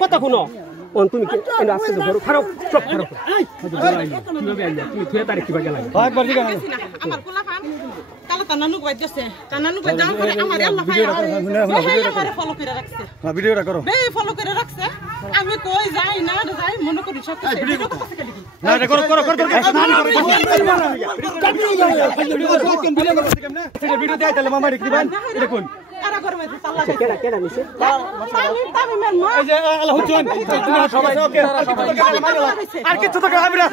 কথা শুনো তুমি খারাপ চপ খারাপ তুমি থুয়ে তারিখ কিবা গেলা তানানু কই দিছে তানানু কই দাম করে আমার আল্লাহ ভাই আমারে ফলো করে রাখছে ভিডিওটা করো বে ফলো করে রাখছে আমি কই যাই না যাই মনে করি সব কিছু ভিডিও কথা কইছে কি না এটা করো করো করো ভিডিও দেই তাহলে মামা রেখে দিবেন এটা কোন কারা করবে তাল্লা কেডা কেডা মিছে তামি মেন মা এই যে আল্লাহ হুজুন সবাই ওকে আর কিছু তো হবে না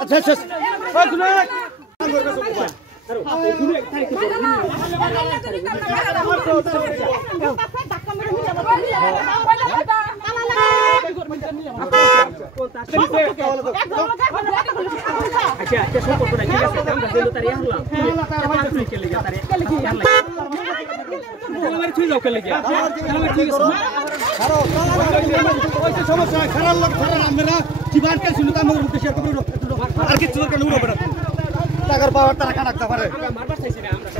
আচ্ছা আচ্ছা সমস্যা খারাপ লোক খারাপ আমরা জীবন কে শুনতে আমাদের মুখে শেয়ার করব আর কিছু কেন উড়বে না টাকার পাওয়ার তারা কাটাতে পারে মারবার চাইছি না আমরা